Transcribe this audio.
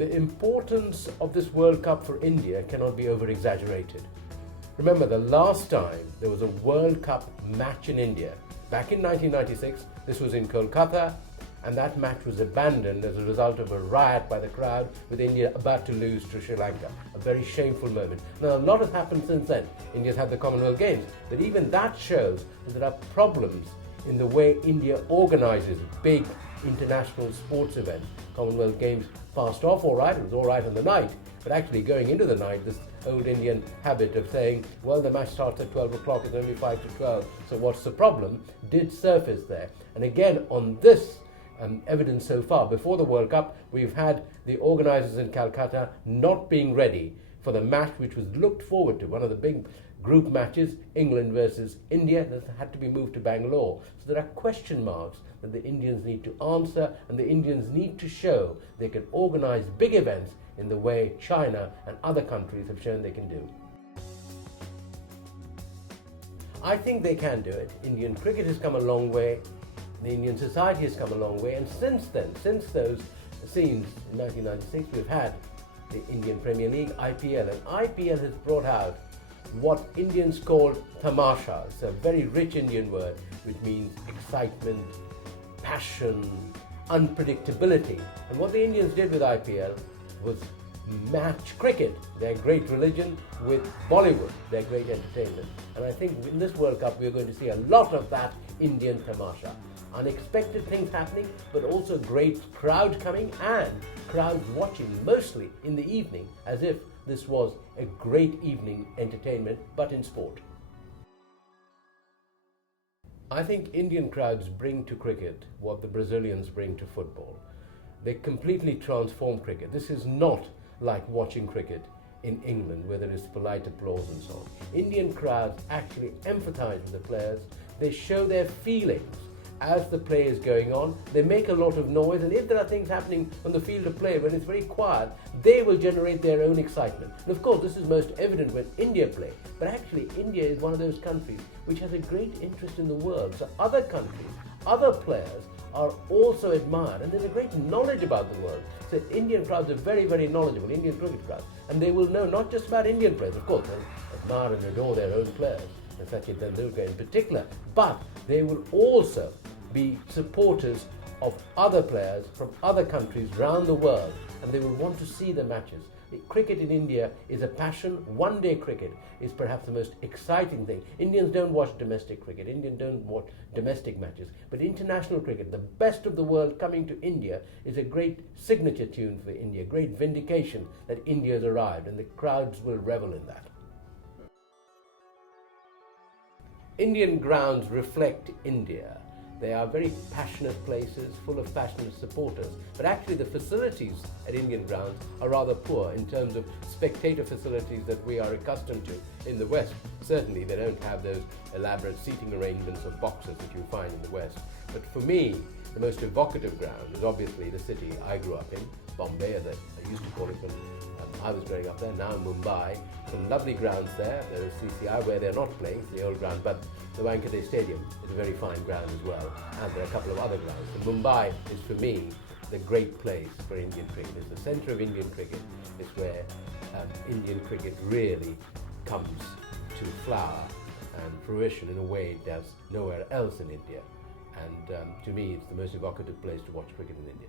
The importance of this World Cup for India cannot be over-exaggerated. Remember, the last time there was a World Cup match in India, back in 1996, this was in Kolkata, and that match was abandoned as a result of a riot by the crowd, with India about to lose to Sri Lanka. A very shameful moment. Now, a lot has happened since then. India's had the Commonwealth Games, but even that shows that there are problems in the way India organises big international sports events. Commonwealth Games passed off all right, it was all right on the night, but actually going into the night, this old Indian habit of saying, well, the match starts at 12 o'clock, it's only 5 to 12, so what's the problem, did surface there. And again, on this evidence so far, before the World Cup, we've had the organisers in Calcutta not being ready for the match which was looked forward to, one of the big group matches, England versus India, that had to be moved to Bangalore. So there are question marks that the Indians need to answer, and the Indians need to show they can organise big events in the way China and other countries have shown they can do. I think they can do it. Indian cricket has come a long way. The Indian society has come a long way, and since then, since those scenes in 1996, we've had the Indian Premier League, IPL, and IPL has brought out what Indians call tamasha. It's a very rich Indian word which means excitement, passion, unpredictability. And what the Indians did with IPL was match cricket, their great religion, with Bollywood, their great entertainment. And I think in this World Cup we're going to see a lot of that Indian tamasha. Unexpected things happening, but also great crowd coming and crowds watching, mostly in the evening, as if this was a great evening entertainment, but in sport. I think Indian crowds bring to cricket what the Brazilians bring to football. They completely transform cricket. This is not like watching cricket in England, where there is polite applause and so on. Indian crowds actually empathize with the players. They show their feelings as the play is going on. They make a lot of noise, and if there are things happening on the field of play when it's very quiet, they will generate their own excitement. And of course, this is most evident when India play, but actually India is one of those countries which has a great interest in the world. So other countries, other players are also admired, and there's a great knowledge about the world. So Indian crowds are very, very knowledgeable, Indian cricket crowds, and they will know not just about Indian players, of course, they admire and adore their own players, and Sachin Tendulkar in particular, but they will also be supporters of other players from other countries around the world, and they will want to see the matches. Cricket in India is a passion. One-day cricket is perhaps the most exciting thing. Indians don't watch domestic cricket. Indians don't watch domestic matches. But international cricket, the best of the world coming to India, is a great signature tune for India, great vindication that India has arrived, and the crowds will revel in that. Indian grounds reflect India. They are very passionate places, full of passionate supporters. But actually the facilities at Indian grounds are rather poor in terms of spectator facilities that we are accustomed to in the West. Certainly they don't have those elaborate seating arrangements of boxes that you find in the West. But for me, the most evocative ground is obviously the city I grew up in, Bombay, as I used to call it when I was growing up there, now Mumbai. Some lovely grounds there. There is CCI where they're not playing, it's the old ground, but the Wankhede Stadium is a very fine ground as well, and there are a couple of other grounds. And Mumbai is, for me, the great place for Indian cricket. It's the centre of Indian cricket. It's where Indian cricket really comes to flower and fruition in a way it does nowhere else in India. And to me, it's the most evocative place to watch cricket in India.